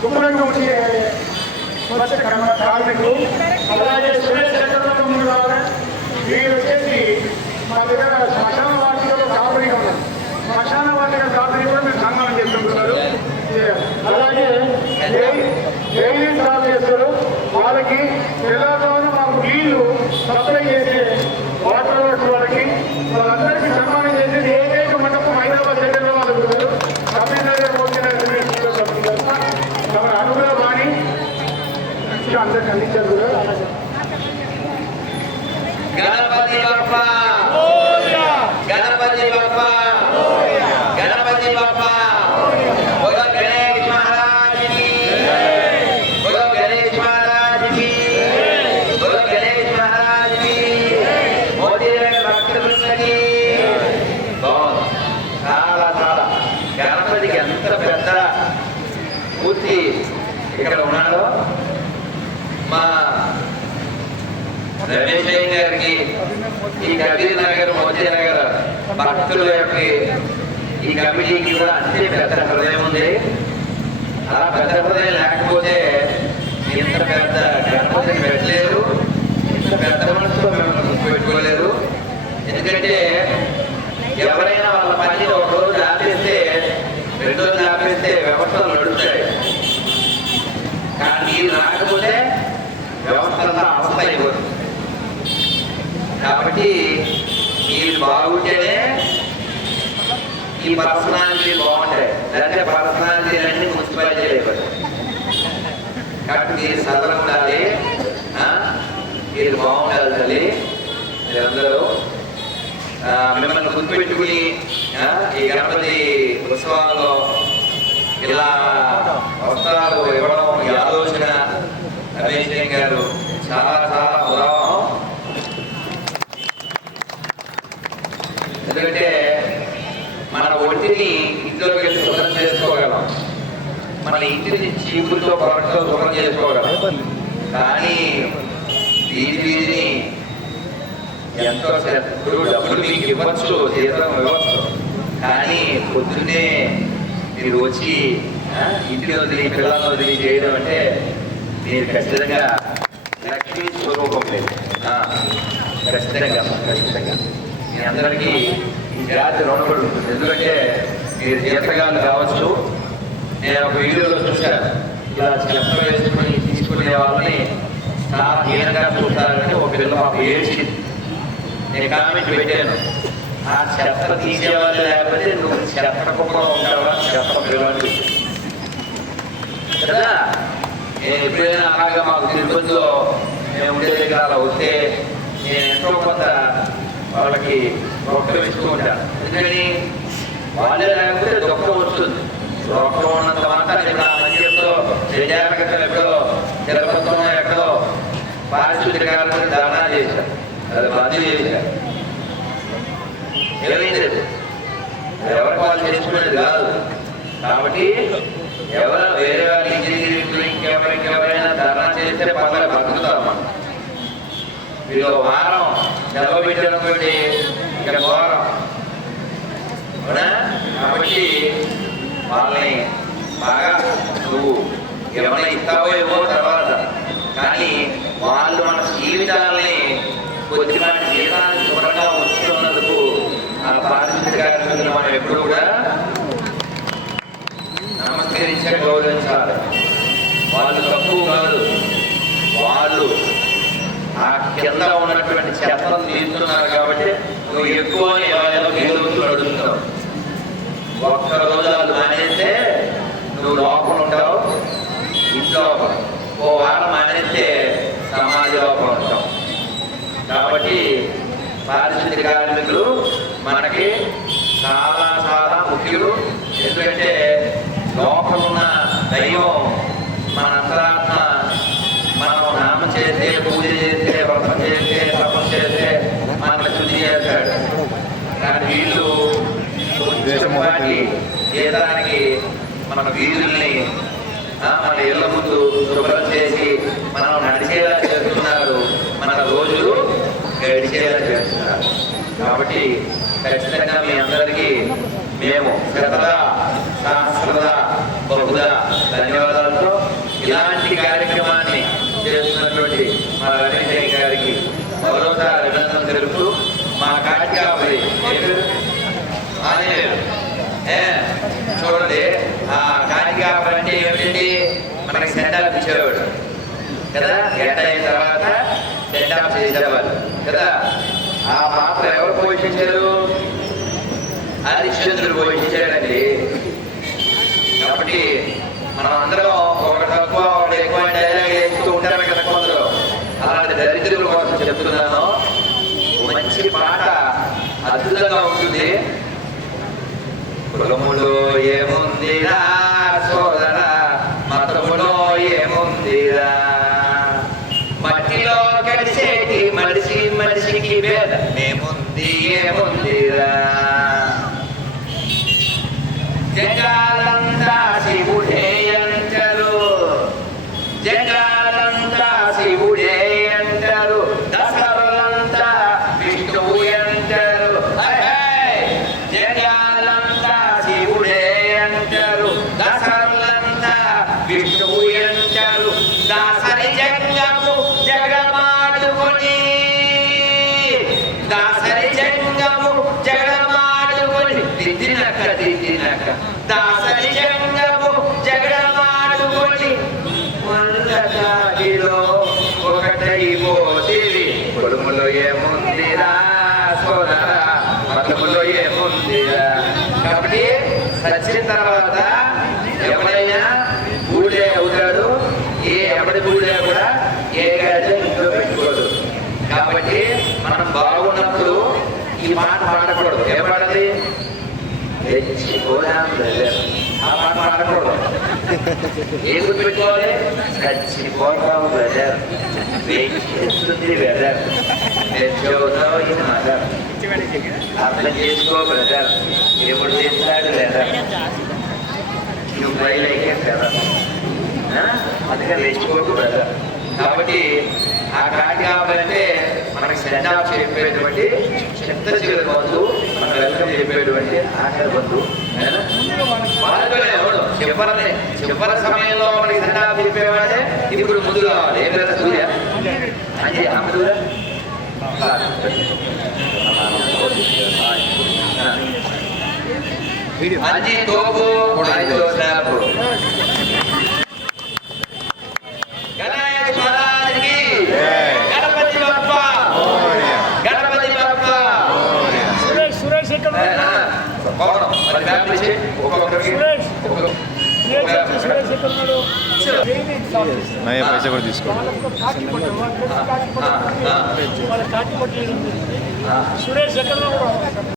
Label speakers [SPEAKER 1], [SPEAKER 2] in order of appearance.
[SPEAKER 1] శుభ్రంగా ఉంచే స్వచ్ఛ కార్మికులు అలాగే సురేష్ చక్రవర్తి ముందు రావాలి వీరు వచ్చేసి మా దగ్గర శ్మశాన వాటిలో కాపరిగా ఉన్నారు శ్మశాన వాటిక కాపరి కూడా మీరు సంఘం చేస్తుంటున్నారు అలాగే డైలీ స్టాప్ చేస్తారు వాళ్ళకి
[SPEAKER 2] పూర్తి ఇక్కడ ఉన్నాడో. మా రమేష్ అయ్య గారికి ఈ కబీర్ నగర్ మోదీ నగర్ భక్తుల యొక్క ఈ కమిటీకి కూడా అంతే పెద్ద హృదయం ఉంది. అలా పెద్ద హృదయం లేకపోతే ఇంత పెద్ద గణపతిని పెట్టలేరు. ఇంత పెద్ద మనసులో మిమ్మల్ని పెట్టుకోలేరు. ఎందుకంటే ఎవరైనా వాళ్ళ పని ఒక రోజు ఆపేస్తే రెండు రోజులు ఆపేస్తే వ్యవస్థలు నడుస్తాయి కానీ ఇది రాకపోతే వ్యవస్థ అంతా అవస్థ అయిపోతుంది కాబట్టి మీరు బాగుంటేనే ఈ పర్సనాలిటీ బాగుంటాయి లేదంటే పర్సనాలిటీ అన్ని మున్సిపాలిటీ అయిపోతాయి. కాబట్టి మీరు సదరం ఉండాలి. ఆ? మీరు బాగుండాలి తల్లి. మీరందరూ. ఆ, మిమ్మల్ని గుర్తుపెట్టుకుని ఆ, ఈ గణపతి ఉత్సవాల్లో ఇలా వస్త్రాలు ఇవ్వడం ఈ ఆలోచన రమేష్ జైన్ గారు చాలా చాలా ఉదాహరణ ఎందుకంటే మన ఒంటిని ఇంట్లోకి వెళ్ళి శుభ్రం చేసుకోగలం మన ఇంటిని చీపులతో పొరతో శుభ్రం చేసుకోవడం. కానీ దీని వీధిని ఎంతో శ్రద్ధ- ఇప్పుడు డబ్బులు మీకు ఇవ్వచ్చు జీతం ఇవ్వచ్చు. కానీ పొద్దున్నే మీరు వచ్చి ఇంటి ఇంటిని వదిలి పిల్లలను వదిలి చేయడం అంటే మీరు ఖచ్చితంగా లక్ష్మీ స్వరూపం లేదు. ఖచ్చితంగా ఖచ్చితంగా. మీ అందరికీ ఈ జాతి రుణపడి ఉంటుంది. ఎందుకంటే మీరు జీతగాలు కావచ్చు నేను ఒక వీడియోలో చూశాను ఇలా చెత్త వేసుకుని తీసుకునే వాళ్ళని చాలా హీనంగా చూస్తారని ఒక పిల్ల మాకు ఏడ్చింది. నేను కామెంట్ పెట్టాను. ఆ చెత్త తీసేవాళ్ళు లేకపోతే నువ్వు చెత్త కుప్పలో ఉంటావా? చెత్త పిల్లవాడు కదా నేను ఎప్పుడైనా అలాగా మాకు తిరుపతిలో మేము ఉండే దగ్గర అలా వస్తే నేను ఎంతో కొంత వాళ్ళకి ఒక్క ఇస్తూ ఉంటాను ఎందుకని? వాళ్ళే లేకపోతే దుఃఖం వస్తుంది. రొక్కం ఉన్నంత మాత్రం ఇప్పుడు ఆ మందిరంలో జయజానకర్తలు ఎక్కడో తిరుపతిలో ఎక్కడో పారిశుద్ధ్య కార్మికులు చేశారు అది బంద్ చేశారు ఏమైంది? అది? వాళ్ళు చేసుకునేది కాదు. కాబట్టి ఎవరు వేరే వాళ్ళు ఇంజనీరింగ్ ఇంకెవరు ధర్నా చేస్తే పర్లేదు బతుకుతాం మనం. వీళ్ళు వారం సెలవు పెట్టినటువంటి ఇక్కడ ఘోరం అవునా? కాబట్టి వాళ్ళని బాగా నువ్వు ఏమైనా ఇస్తావో ఏమో తర్వాత. కానీ వాళ్ళు మన జీవితాలని కొద్దిపాటి జీవితాన్ని శుభ్రంగా ఉంచుతున్నందుకు ఆ పారిశుద్ధ్య మనం ఎప్పుడు కూడా నమస్కరించే గౌరవించాలి. వాళ్ళు తక్కువ కాదు. వాళ్ళు ఆ కింద ఉన్నటువంటి చెత్తను తీస్తున్నారు కాబట్టి నువ్వు ఎక్కువ ఏదో గెలుగుతూ ఒక్క రోజు వాళ్ళు మానేస్తే నువ్వు లోపల ఉంటావు ఇంట్లో ఓ వారం మానేస్తే సమాజ లోపల కాబట్టి పారిశుద్ధ్య కార్మికులు మనకి చాలా చాలా ముఖ్యులు. ఎందుకంటే లోపల ఉన్న దైవం మన అంతరాత్మ మనం నామ చేస్తే పూజ చేస్తే వ్రతం చేస్తే తపం చేస్తే మనకు శుద్ధి చేస్తాడు. కానీ వీళ్ళు కొంచెంపాటి జీతానికి మన వీధుల్ని ఆ, మన ఇళ్ళ ముందు శుభ్రం చేసి మనం నడిచేలా చేస్తున్నారు మన రోజులు గడిచేలా చేస్తున్నారు కాబట్టి ఖచ్చితంగా మీ అందరికీ మేము శ్రద్ధ శాస్త్రద బహుదా ధన్యవాదాలతో ఇలాంటి కార్యక్రమాన్ని చేస్తున్నటువంటి మా రవీంద్ర గారికి మరోసారి అభినందన తెలుపుతూ మా కాటికాపరి చూడండి ఆ కాటికాపరి అంటే ఏమిటండి? మనకి సెంటాప్ ఇచ్చేవాడు కదా? ఎండ అయిన తర్వాత సెంటాప్ చేసేవాళ్ళు కదా? ఆ పాత్ర ఎవరు పోషించారు? హరిశ్చంద్రుడు పోషించాడండి. కాబట్టి మనం అందరం ఒకటి తక్కువ ఒకటి ఎక్కువ డైలాగ్ వేస్తూ ఉంటారు కదా కొందరు. అలాంటి దరిద్రుల కోసం చెప్తున్నాను. మంచి పాట అద్భుతంగా ఉంటుంది. కులములో Me mundí, me me mundí, me mundí Dasari జంగము జగమాడుకొని దిద్దినక్క దిద్దినక్క Dasari జంగము జగమాడుకొని మల్లగాడిలో ఒకటైపోతివి కుడుములో ఏముందిరా సోదరా? మతములో ఏముందిరా? కాబట్టి సచ్చిన తర్వాత ఎవరైనా ఊడే అవుతాడు ఏ ఎవడి ఊడే కూడా ఏ గడ్డ ఇంట్లో పెట్టుకోడు కాబట్టి మనం బాగున్నప్పుడు ఈ పాట పాడకూడదు. ఏ పాడాలి రెచ్చిపోదాం బ్రదర్. ఆ మాట పాడకూడదు. ఏం గుర్తుపెట్టుకోవాలి? చచ్చిపోతాం బ్రదర్ వెయిస్తుంది బ్రదర్ తెచ్చవుతావు ఇది మదర్. అర్థం చేసుకో బ్రదర్. ఎప్పుడు చేస్తాడు బ్రదర్ నువ్వు బయలు బయలైతే కదా అందుకని రెచ్చిపోకు బ్రదర్. కాబట్టి ఆ కాటి కావాలంటే మనకి సెండాప్ చెప్పేటువంటి చెత్త చిగురు బంధు మన వెల్కమ్ చెప్పేటువంటి ఆఖరి బంధు వాళ్ళతోనే ఎవడు చివరి చివరి సమయంలో మనకి సెండాప్ చెప్పేవాడే ఇప్పుడు ముందు కావాలి ఏం లేదా సూర్య అది ఆమె సూర్య అది తోపు ఐదు
[SPEAKER 1] తోపు
[SPEAKER 2] పవనం మరి ఫ్యామిలీ ఇచ్చి ఒక్కొక్కరికి
[SPEAKER 3] నయ పైసా కూడా తీసుకో.
[SPEAKER 1] వాళ్ళకు కాకి పట్టు వాళ్ళకి కాకి పట్టు వాళ్ళ కాకి పట్టు సురేష్ ఎక్కడ